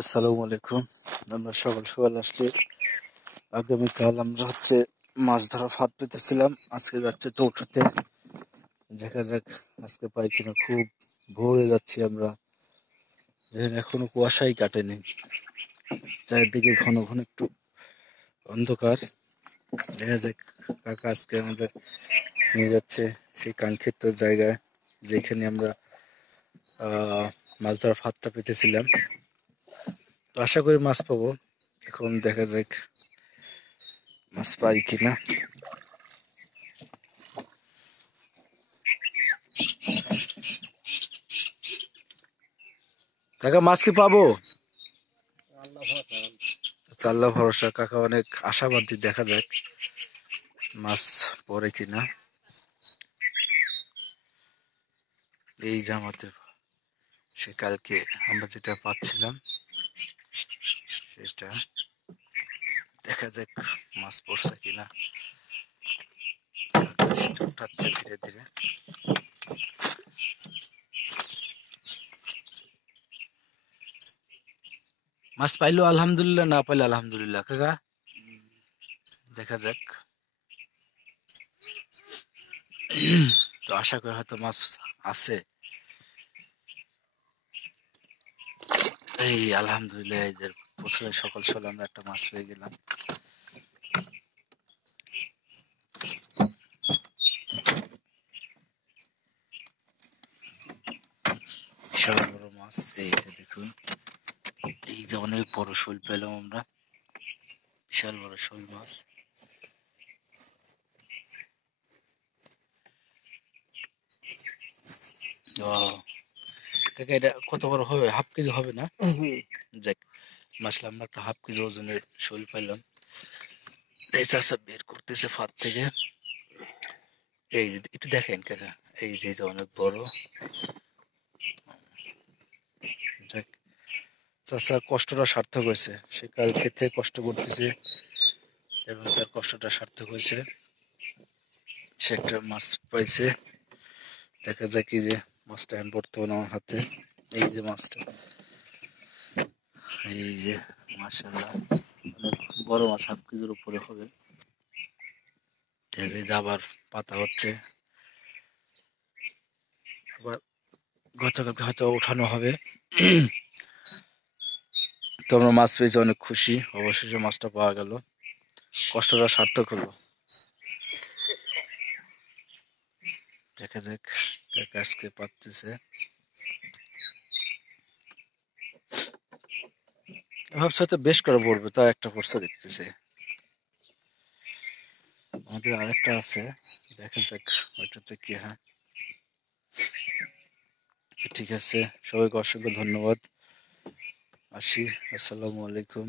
আসসালামু আলাইকুম। আমরা সকাল সকাল আসলে আগামীকাল আমরা মাছ ধরা ফাঁদ পেতেছিলাম। আজকে যাচ্ছে চৌঠাতে, দেখা যাক আজকে পাই কিনা। খুব ভোরে যাচ্ছি আমরা, যেখানে এখনো কুয়াশাই কাটেনি, চারিদিকে ঘন ঘন একটু অন্ধকার। দেখা যাক কাকা আজকে আমাদের নিয়ে যাচ্ছে সেই কাঙ্ক্ষিত জায়গায়, যেখানে আমরা মাছ ধরা ফাঁদটা পেতেছিলাম। তো আশা করি মাছ পাবো। এখন দেখা যাক মাছ পাই কিনা। কাকা মাছ কি পাবো? আল্লাহ ভরসা। কাকা অনেক আশাবাদী, দেখা যাক মাছ পড়ে কিনা। এই যে আমাদের সে কালকে আমরা যেটা পাচ্ছিলাম সেটা, দেখা যাক মাছ পড়ছে কিনা। উঠাচ্ছে ধীরে ধীরে। মাছ পাইলো আলহামদুলিল্লাহ, না পাইলে আলহামদুলিল্লাহ। কাকা দেখা যাক। তো আশা করি হয়তো মাছ আছে। এই আলহামদুলিল্লাহ, এদের প্রথমে সকাল সকাল আমরা একটা মাছ পেয়ে গেলাম। বিশাল বড় মাছ। এই যে দেখুন, এই যে অনেক বড় শোল পেলাম আমরা, বিশাল বড় শোল মাছ। কাকা এটা কত বড় হবে? হাফ কেজি হবে না? যাক, মাছলা আমরা একটা হাফ কেজি ওজনের শোল পাইলাম। এই চাষা বের করতেছে ফাঁদ থেকে। এই যে একটু দেখেন কাকা, এই যে অনেক বড়। যাক, চাষা কষ্টটা সার্থক হয়েছে। সে কাল খেতে কষ্ট করতেছে এবং তার কষ্টটা সার্থক হয়েছে। সে একটা মাছ পাইছে। দেখা যায় কি যে মাছটা এখন বর্তমানে আমার হাতে। এই যে মাছটা, এই যে মাশাআল্লাহ অনেক বড় মাছ, হাফ কেজির উপরে হবে। এই যে আবার পাতা হচ্ছে, আবার গতকালকে হয়তো উঠানো হবে। তো আমরা মাছ পেয়েছি, অনেক খুশি। অবশেষে মাছটা পাওয়া গেল, কষ্টটা সার্থক হলো। দেখা যাক কাকা আজকে পারতেছে। ভাবছি হয়তো বেশ করে পড়বে, তাও একটা পড়ছে দেখতেছে। আমাদের আরেকটা আছে, দেখা যাক ওইটাতে কি হয়। ঠিক আছে, সবাইকে অসংখ্য ধন্যবাদ। আসি, আসসালামু আলাইকুম।